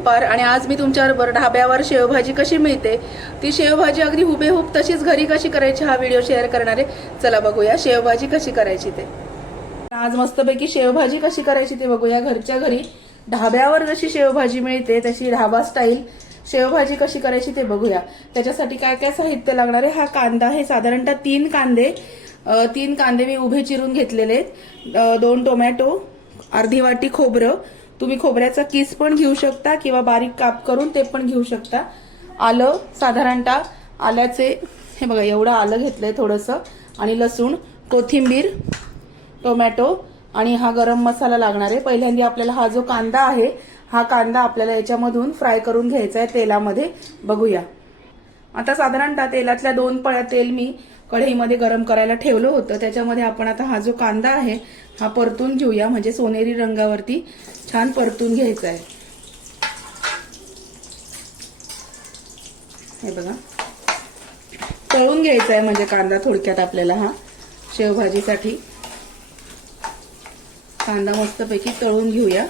दुपार आणि आज मी तुमच्याबरोबर ढाब्यावर शेवभाजी कशी मिळते ती शेवभाजी अगदी हुबेहूब तशीच घरी कशी करायची हा व्हिडिओ शेअर करणार आहे. चला बघूया शेवभाजी कशी करायची ते. आज मस्तपैकी शेवभाजी कशी करायची ते बघूया घरच्या घरी. ढाब्यावर जशी शेवभाजी मिळते तशी ढाबा स्टाईल शेवभाजी कशी करायची ते बघूया. त्याच्यासाठी काय काय साहित्य लागणार आहे? हा कांदा हे साधारणतः तीन कांदे. तीन कांदे मी उभे चिरून घेतलेले आहेत. दोन टोमॅटो अर्धी वाटी खोबरं तुम्ही खोबऱ्याचा किस पण घेऊ शकता किंवा बारीक काप करून ते पण घेऊ शकता. आलं साधारणतः आल्याचे हे बघा एवढं आलं घेतलंय थोडंसं. आणि लसूण कोथिंबीर टोमॅटो आणि हा गरम मसाला लागणार आहे. पहिल्यांदा आपल्याला हा जो कांदा आहे हा कांदा आपल्याला याच्यामधून फ्राय करून घ्यायचा आहे तेलामध्ये. बघूया. आता साधारणतः तेलातल्या दोन पळ्या तेल मी कढईमध्ये गरम करायला ठेवलं होतं. त्याच्यामध्ये आपण आता हा जो कांदा आहे हा परतून घेऊया. म्हणजे सोनेरी रंगावरती छान परतून घ्यायचा आहे. हे बघा. तळून घ्यायचा आहे म्हणजे कांदा थोडक्यात आपल्याला हा शेवभाजीसाठी. कांदा मस्तपैकी तळून घेऊया.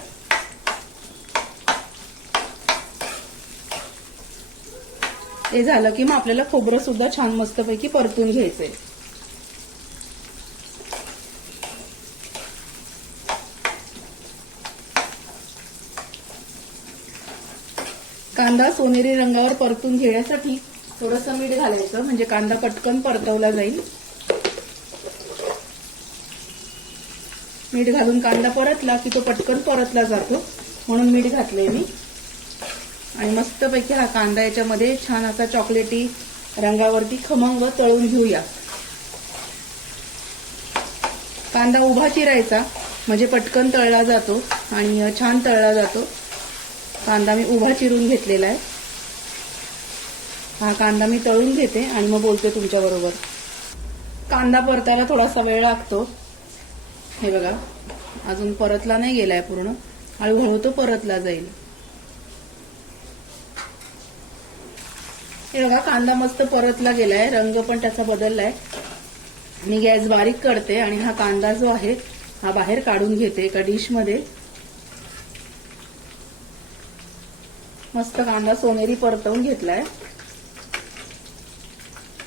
हे झालं की मग आपल्याला खोबरं सुद्धा छान मस्तपैकी परतून घ्यायचंय. कांदा सोनेरी रंगावर परतून घेण्यासाठी थोडंसं मीठ घालायचं म्हणजे कांदा पटकन परतवला जाईल. मीठ घालून कांदा परतला की तो पटकन परतला जातो म्हणून मीठ घातलंय मी. आणि मस्तपैकी हा कांदा याच्यामध्ये छान असा चॉकलेटी रंगावरती खमंग तळून घेऊया. कांदा उभा चिरायचा म्हणजे पटकन तळला जातो आणि छान तळला जातो. कांदा मी उभा चिरून घेतलेला आहे. हा कांदा मी तळून घेते आणि मग बोलते तुमच्याबरोबर कांदा परतायला थोडासा वेळ लागतो. हे बघा अजून परतला नाही गेलाय पूर्ण. हळूहळू तो परतला जाईल. हे बघा कांदा मस्त परतला गेलाय. रंग पण त्याचा बदललाय. मी गॅस बारीक करते आणि हा कांदा जो आहे हा बाहेर काढून घेते एका डिशमध्ये मस्त कांदा सोनेरी परतवून घेतलाय.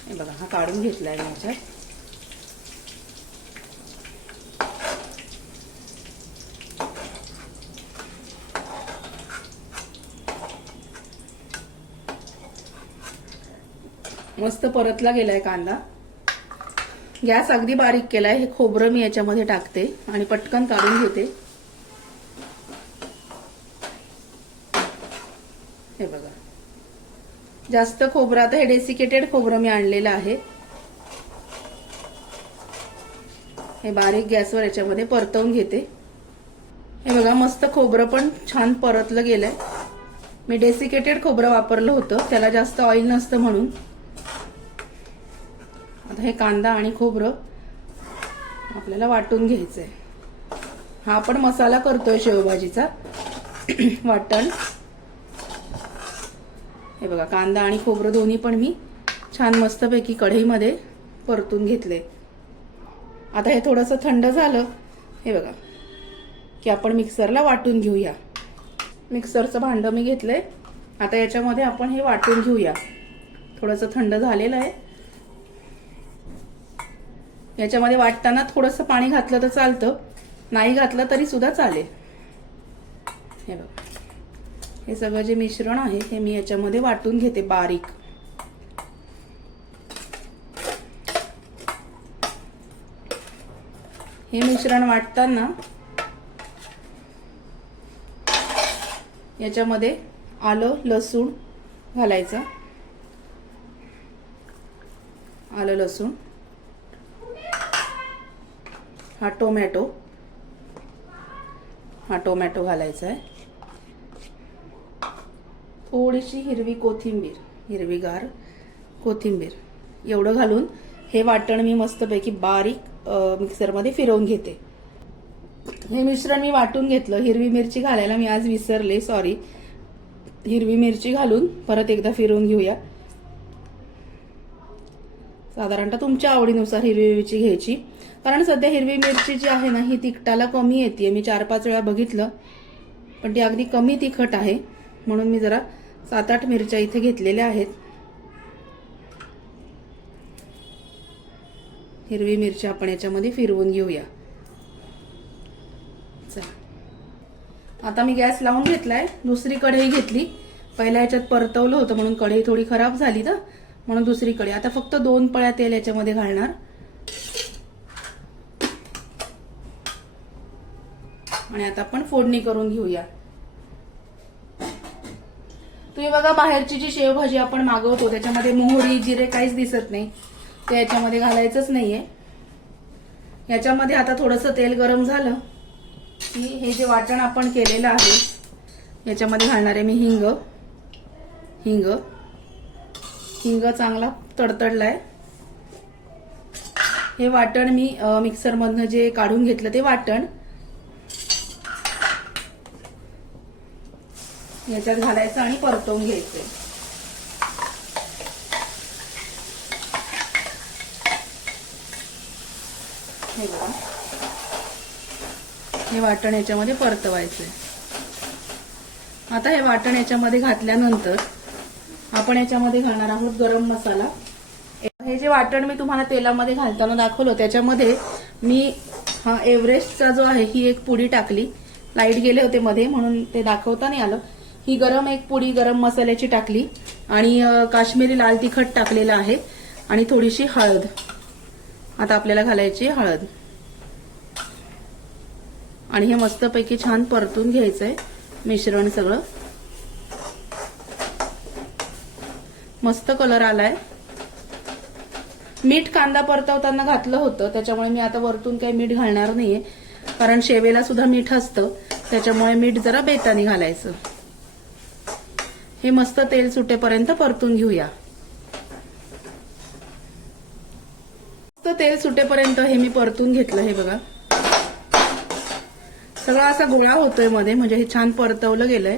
हे बघा हा काढून घेतलाय मी मस्त परतला गेलाय कांदा. गॅस अगदी बारीक केलाय हे खोबरं मी याच्यामध्ये टाकते आणि पटकन काढून घेते. हे बघा. जास्त खोबरं आता हे डेसिकेटेड खोबरं मी आणलेलं आहे. हे बारीक गॅसवर याच्यामध्ये परतवून घेते. हे बघा मस्त खोबरं पण छान परतलं गेलंय. मी डेसिकेटेड खोबरं वापरलं होतं त्याला जास्त ऑइल नसतं म्हणून. आता हे कांदा आणि खोबरं आपल्याला वाटून घ्यायचं आहे हा आपण मसाला करतोय शेवभाजीचा. वाटण. हे बघा कांदा आणि खोबरं दोन्ही पण मी छान मस्तपैकी कढईमध्ये परतून घेतले. आता हे थोडंसं थंड झालं हे बघा की आपण मिक्सरला वाटून घेऊया. मिक्सरचं भांडं मी घेतलंय. आता याच्यामध्ये आपण हे वाटून घेऊया. थोडंसं थंड झालेलं आहे. याच्यामध्ये वाटताना थोडंसं पाणी घातलं तर चालतं. नाही घातलं तरी सुद्धा चालेल. हे बघा. हे सगळं जे मिश्रण आहे हे मी याच्यामध्ये वाटून घेते बारीक. हे मिश्रण वाटताना याच्यामध्ये आलं लसूण घालायचं. आलं लसूण. हा टोमॅटो. हा टोमॅटो घालायचा आहे. थोडीशी हिरवी कोथिंबीर हिरवीगार कोथिंबीर. एवढं घालून हे वाटण मी मस्तपैकी बारीक मिक्सरमध्ये फिरवून घेते. हे मिश्रण मी वाटून घेतलं. हिरवी मिरची घालायला मी आज विसरले सॉरी हिरवी मिरची घालून परत एकदा फिरवून घेऊया. साधारणतः तुमच्या आवडीनुसार हिरवी मिरची घ्यायची. कारण सध्या हिरवी मिरची जी आहे ना ही तिखटाला कमी येते मी चार पाच वेळा बघितलं पण ती अगदी कमी तिखट आहे. म्हणून मी जरा सात आठ मिरच्या इथे घेतलेल्या आहेत. हिरवी मिरची आपण याच्यामध्ये फिरवून घेऊया. चला. आता मी गॅस लावून घेतलाय. दुसरी कढई घेतली. पहिल्या ह्याच्यात परतवलं होतं म्हणून कढई थोडी खराब झाली ना. म्हणून दुसरीकडे. आता फक्त दोन पळ्या तेल याच्यामध्ये घालणार. आणि आता आपण फोडणी करून घेऊया. तुम्ही बघा बाहेरची जी शेवभाजी आपण मागवतो त्याच्यामध्ये मोहरी जिरे काहीच दिसत नाही. ते याच्यामध्ये घालायचंच नाहीये. याच्यामध्ये आता थोडंसं तेल गरम झालं की हे जे वाटण आपण केलेलं आहे याच्यामध्ये घालणार आहे मी हिंग. हिंग. हिंग चांगला तडतडलाय. हे वाटण मी मिक्सरमधनं जे काढून घेतलं ते वाटण. याच्यात घालायचं आणि परतवून घ्यायचं. हे बघा. हे वाटण याच्यामध्ये परतवायचंय. आता हे वाटण याच्यामध्ये घातल्यानंतर आपण याच्यामध्ये घालणार आहोत गरम मसाला. हे जे वाटण मी तुम्हाला तेलामध्ये घालताना दाखवलं त्याच्यामध्ये मी हा एव्हरेस्टचा जो आहे ही एक पुडी टाकली. लाइट गेले होते मध्ये म्हणून ते दाखवता नाही आलं. ही गरम एक पुडी गरम मसाल्याची टाकली आणि काश्मीरी लाल तिखट टाकलेलं आहे आणि थोडीशी हळद. आता आपल्याला घालायची हळद. आणि हे मस्तपैकी छान परतून घ्यायचंय मिश्रण सगळं. मस्त कलर आलाय. मीठ कांदा परतवताना घातलं होतं त्याच्यामुळे मी आता वरतून काही मीठ घालणार नाहीये. कारण शेवेला सुद्धा मीठ असतं त्याच्यामुळे मीठ जरा बेतानी घालायचं. हे मस्त तेल सुटेपर्यंत परतून घेऊया. मस्त तेल सुटेपर्यंत हे मी परतून घेतलं हे बघा. सगळा असा गोळा होतोयमध्ये म्हणजे हे छान परतवलं गेलंय.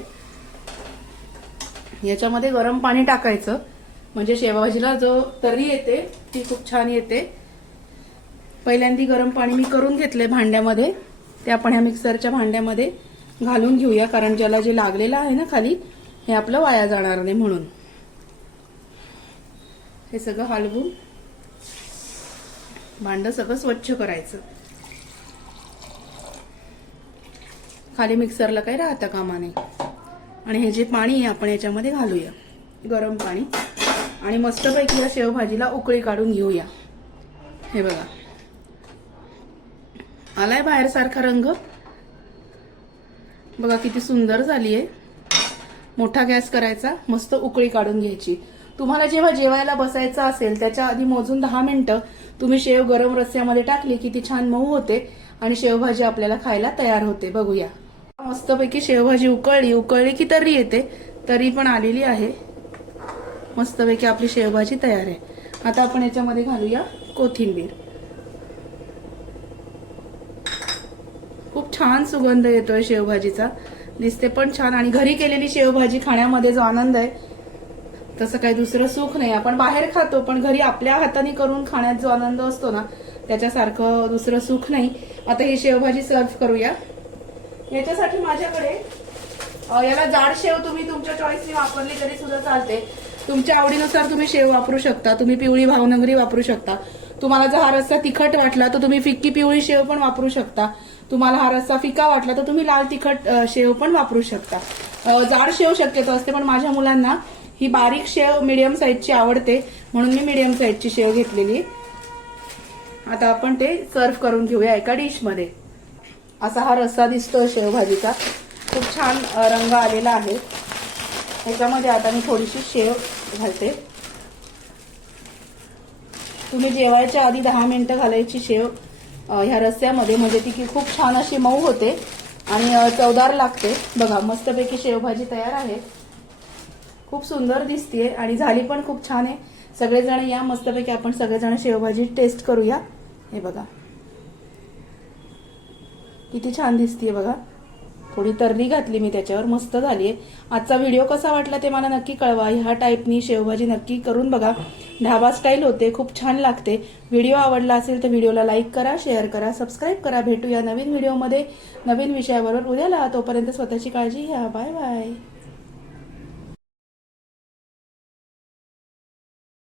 याच्यामध्ये गरम पाणी टाकायचं. म्हणजे शेवभाजीला जो तरी येते ती खूप छान येते. पहिल्यांदी गरम पाणी मी करून घेतलंय भांड्यामध्ये. ते आपण ह्या मिक्सरच्या भांड्यामध्ये घालून घेऊया कारण ज्याला जे लागलेलं आहे ना खाली हे आपलं वाया जाणार नाही म्हणून. हे सगळं हलवून भांड सगळं स्वच्छ करायचं. खाली मिक्सरला काही राहता कामा नाही आणि हे जे पाणी आहे आपण याच्यामध्ये घालूया. गरम पाणी. आणि मस्तपैकी या शेवभाजीला उकळी काढून घेऊया. हे बघा. आलाय बाहेर सारखा रंग. बघा किती सुंदर झाली आहे मोठा गॅस करायचा मस्त उकळी काढून घ्यायची. तुम्हाला जेव्हा जेवायला बसायचं असेल त्याच्या आधी मोजून दहा मिनिटं तुम्ही शेव गरम रस्स्यामध्ये टाकली की ती छान मऊ होते आणि शेवभाजी आपल्याला खायला तयार होते. बघूया. मस्तपैकी शेवभाजी उकळली. उकळली की तरी येते तरी पण आलेली आहे. मस्तपैकी आपली शेवभाजी तयार आहे. आता आपण याच्यामध्ये घालूया कोथिंबीर. खूप छान सुगंध येतोय शेवभाजीचा. दिसते पण छान आणि घरी केलेली शेवभाजी खाण्यामध्ये जो आनंद आहे तसं काही दुसरं सुख नाही. आपण बाहेर खातो पण घरी आपल्या हाताने करून खाण्यात जो आनंद असतो ना त्याच्यासारखं दुसरं सुख नाही. आता ही शेवभाजी सर्व करूया. याच्यासाठी माझ्याकडे याला जाड शेव तुम्ही तुमच्या चॉईसने वापरली तरी सुद्धा चालते. तुमच्या आवडीनुसार तुम्ही शेव वापरू शकता तुम्ही पिवळी भावनगरी वापरू शकता. तुम्हाला जर हा रस्सा तिखट वाटला तर तुम्ही फिक्की पिवळी शेव पण वापरू शकता. तुम्हाला हा रस्सा फिका वाटला तर तुम्ही लाल तिखट शेव पण वापरू शकता. जाड शेव शक्यतो असते पण माझ्या मुलांना ही बारीक शेव मिडियम साईजची आवडते म्हणून मी मिडियम साईजची शेव घेतलेली. आता आपण ते सर्व करून घेऊया एका डिशमध्ये असा हा रस्सा दिसतोय शेवभाजीचा. खूप छान रंग आलेला आहे. त्याच्यामध्ये आता मी थोडीशी शेव घालते. तुम्ही जेवायच्या आधी दहा मिनिटं घालायची शेव ह्या रस्स्यामध्ये म्हणजे ती की खूप छान अशी मऊ होते आणि चवदार लागते. बघा मस्तपैकी शेवभाजी तयार आहे. खूप सुंदर दिसतीये आणि झाली पण खूप छान आहे. सगळेजण या मस्तपैकी आपण सगळेजण शेवभाजी टेस्ट करूया. हे बघा. किती छान दिसतीये बघा. थोडी तरणी घातली मी त्याच्यावर मस्त झालीये. आजचा व्हिडिओ कसा वाटला ते मला नक्की कळवा. ह्या टाईपनी शेवभाजी नक्की करून बघा. ढाबा स्टाईल होते खूप छान लागते. व्हिडिओ आवडला असेल तर व्हिडिओला लाईक करा शेअर करा सबस्क्राईब करा. भेटूया नवीन व्हिडिओमध्ये नवीन विषयाबरोबर उद्याला. तोपर्यंत स्वतःची काळजी घ्या. Bye bye